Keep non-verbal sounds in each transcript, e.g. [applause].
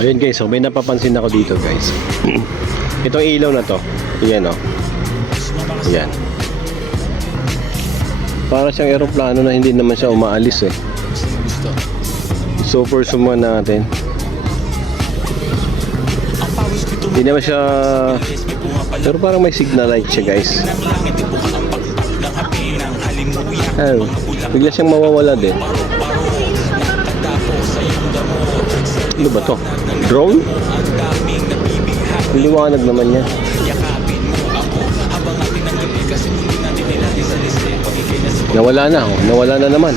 Ayun guys, so may napapansin ako dito guys. [clears throat] Itong ilaw na to. Yan oh. Yan. Para siyang eroplano na hindi naman siya umaalis eh. Super suman natin. Hindi naman siya pero parang may signal light siya guys. Oh, bigla siyang mawawala din. Ano ba to? Drone? Liwanag naman niya. Nawala na oh. Nawala na naman.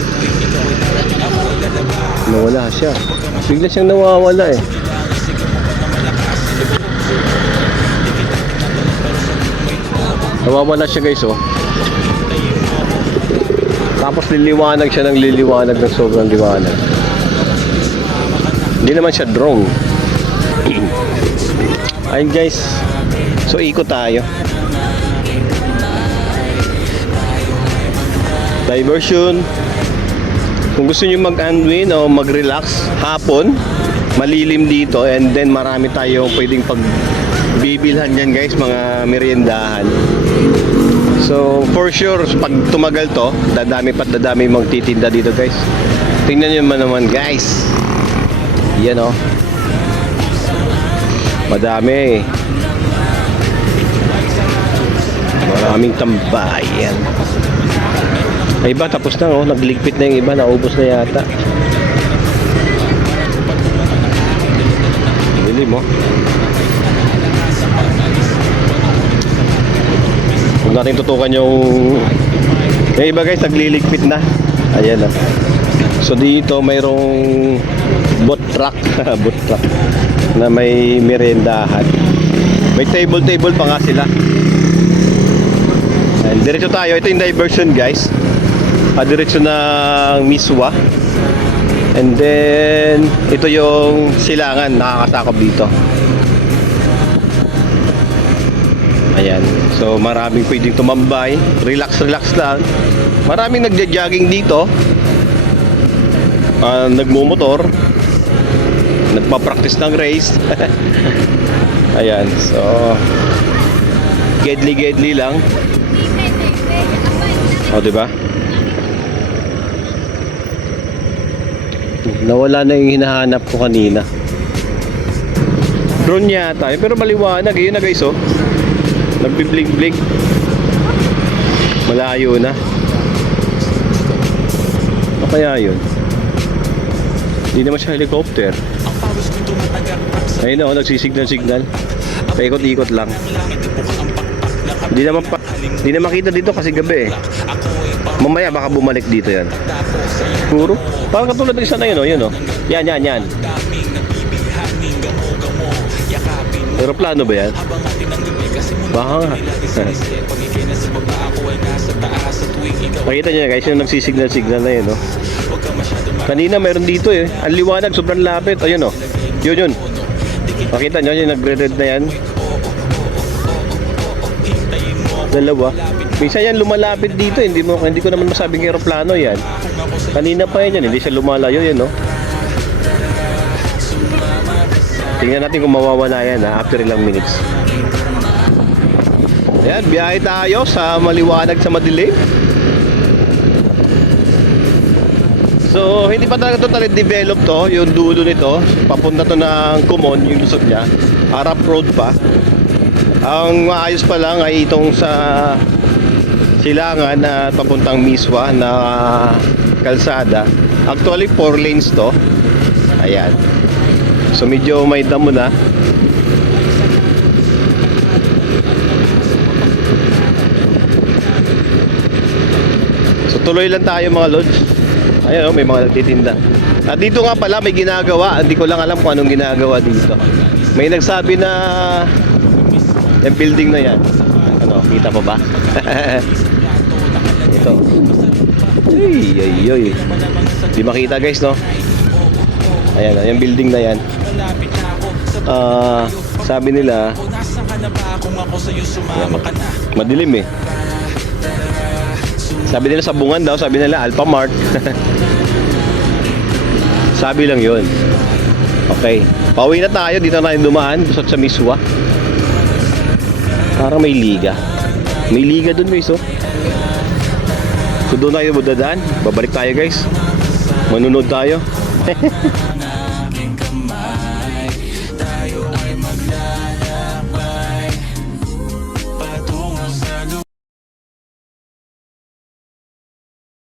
Nawala siya. Bigla siyang nawawala eh. Nawawala siya guys oh. Tapos liliwanag siya ng liliwanag ng sobrang liwanag. Hindi naman siya drone. [clears throat] Ayun guys. So ikot tayo. Diversion. Kung gusto niyo mag-unwind o mag-relax hapon, malilim dito and then marami tayong pwedeng pag bibilhan yan guys, mga meriendahan. So, for sure, pag tumagal to, dadami pat dadami magtitinda dito guys. Tingnan nyo man naman guys. Yan oh. Madami. Maraming tambayan. Ay iba, tapos na oh. Nagligpit na yung iba, naubos na yata. Bili mo. Huwag natin tutukan yung... Yung iba guys, nagliligpit na. Ayan na. So dito mayroong truck, [laughs] boat truck na may merendahan. May table-table pa nga sila. And diretso tayo. Ito yung diversion guys. Ah, diretso ng Miswa. And then, ito yung silangan nakakasakop dito. Ayan. So, maraming pwedeng tumambay. Relax, relax lang. Maraming nagja-jogging dito. Ah, nagmumotor. Nagpa-practice ng race. [laughs] Ayan. So, gedli-gedli lang. O, di ba? Nawala na yung hinahanap ko kanina. Drone yata, eh, pero maliwanag. Yun na guys, oh. Nagbi-blink-blink. Malayo na. Ano kaya yun? Hindi naman siya helicopter. Ayun oh, nagsisignal-signal. Paikot-ikot lang. Hindi naman pa, hindi na makita dito kasi gabi eh. Mamaya baka bumalik dito yan. Puro. Parang katulad ng isa na yun, oh, yun oh. Yan, yan, yan. Aeroplano ba yan? Baka nga. [laughs] Makita niyo guys, yung nagsisignal-signal na yun, oh. Kanina meron dito eh. Ang liwanag, sobrang lapit. Ayun oh. Yun yun. Makita niyo yung nagre-red na yan. Dalawa. Minsan yan lumalapit dito, eh. hindi mo hindi ko naman masabing eroplano yan. Kanina pa yan, yan. hindi siya lumalayo yan, no. Tingnan natin kung mawawala yan ha, after ilang minutes. Ayan, biyahe tayo sa maliwanag sa madilim. So, hindi pa talaga totally develop to, yung dulo nito. Papunta to ng Kumon, yung lusog niya. Harap road pa. Ang maayos pa lang ay itong sa silangan na papuntang Miswa na kalsada. Actually, 4 lanes to. Ayan. So, medyo may damo na. So, tuloy lang tayo mga lods. Ayan, oh, may mga nagtitinda. At dito nga pala may ginagawa. Hindi ko lang alam kung anong ginagawa dito. May nagsabi na yung building na yan. Ano, kita pa ba? [laughs] Ito. Ay, ay, ay. Di makita guys, no? Ayan, oh, yung building na yan. Ah, sabi nila, madilim eh. Sabi nila sa bungan daw, sabi nila Alpha Mart. [laughs] sabi lang yun. Okay. Pauwi na tayo. Dito na tayo dumaan. Lusot sa Miswa. Parang may liga. May liga dun guys oh. So doon tayo budadaan. Babalik tayo guys. Manunod tayo. [laughs]